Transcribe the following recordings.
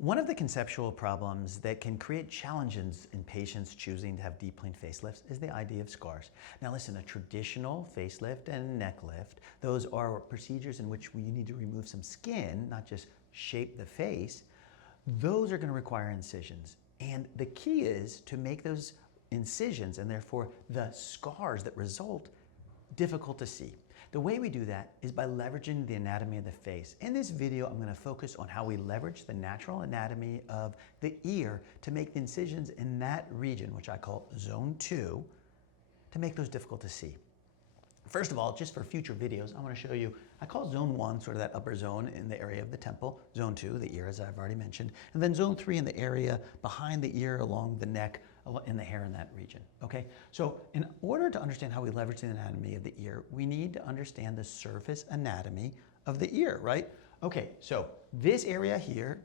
One of the conceptual problems that can create challenges in patients choosing to have deep plane facelifts is the idea of scars. Now listen, a traditional facelift and neck lift, those are procedures in which we need to remove some skin, not just shape the face. Those are going to require incisions. And the key is to make those incisions, and therefore the scars that result, difficult to see. The way we do that is by leveraging the anatomy of the face. In this video, I'm going to focus on how we leverage the natural anatomy of the ear to make the incisions in that region, which I call zone 2, to make those difficult to see. First of all, just for future videos, I want to show you, I call zone 1 sort of that upper zone in the area of the temple, zone 2, the ear, as I've already mentioned, and then zone 3 in the area behind the ear, along the neck, in the hair in that region, okay? So in order to understand how we leverage the anatomy of the ear, we need to understand the surface anatomy of the ear, right? Okay, so this area here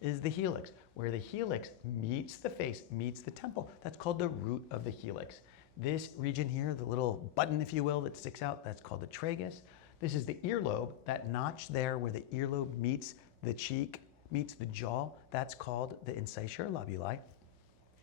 is the helix, where the helix meets the face, meets the temple. That's called the root of the helix. This region here, the little button, if you will, that sticks out, that's called the tragus. This is the earlobe, that notch there where the earlobe meets the cheek, meets the jaw, that's called the incisura lobuli.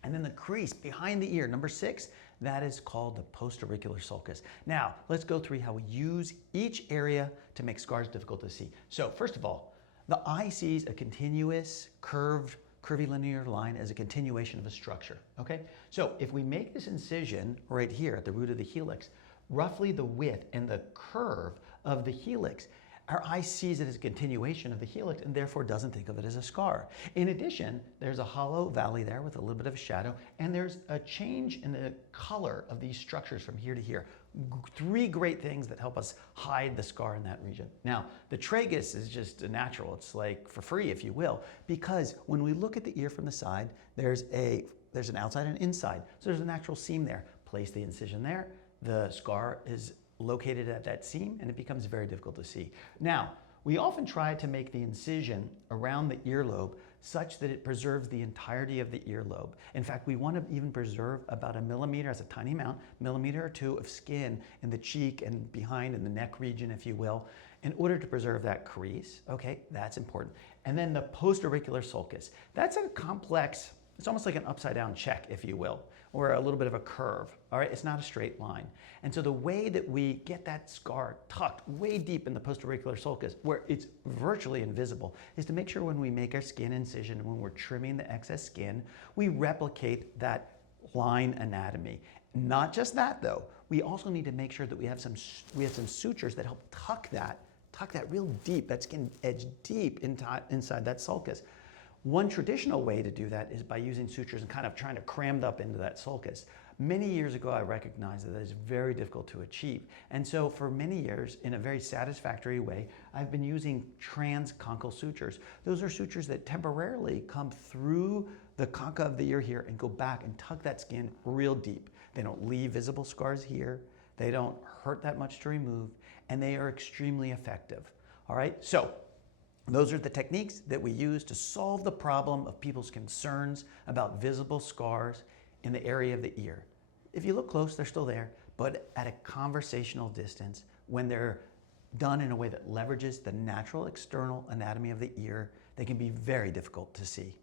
And then the crease behind the ear, number 6, that is called the postauricular sulcus. Now, let's go through how we use each area to make scars difficult to see. So first of all, the eye sees a continuous, curvilinear line as a continuation of a structure, okay? So if we make this incision right here at the root of the helix, roughly the width and the curve of the helix, our eye sees it as a continuation of the helix and therefore doesn't think of it as a scar. In addition, there's a hollow valley there with a little bit of a shadow, and there's a change in the color of these structures from here to here. 3 great things that help us hide the scar in that region. Now, the tragus is just a natural. It's like for free, if you will, because when we look at the ear from the side, there's an outside and inside. So there's a natural seam there. Place the incision there. The scar is located at that seam, and it becomes very difficult to see. Now, we often try to make the incision around the earlobe such that it preserves the entirety of the earlobe. In fact, we want to even preserve about 1 millimeter, as a tiny amount, 1 millimeter or 2 of skin in the cheek and behind in the neck region, if you will, in order to preserve that crease. Okay, that's important. And then the postauricular sulcus. That's a complex, it's almost like an upside down check, if you will, or a little bit of a curve, all right? It's not a straight line. And so the way that we get that scar tucked way deep in the postauricular sulcus, where it's virtually invisible, is to make sure when we make our skin incision, when we're trimming the excess skin, we replicate that line anatomy. Not just that though, we also need to make sure that we have some sutures that help tuck that real deep, that skin edge deep inside that sulcus. One traditional way to do that is by using sutures and kind of trying to cram them up into that sulcus. Many years ago, I recognized that is very difficult to achieve. And so for many years, in a very satisfactory way, I've been using transconchal sutures. Those are sutures that temporarily come through the concha of the ear here and go back and tuck that skin real deep. They don't leave visible scars here. They don't hurt that much to remove, and they are extremely effective. All right, so those are the techniques that we use to solve the problem of people's concerns about visible scars in the area of the ear. If you look close, they're still there, but at a conversational distance, when they're done in a way that leverages the natural external anatomy of the ear, they can be very difficult to see.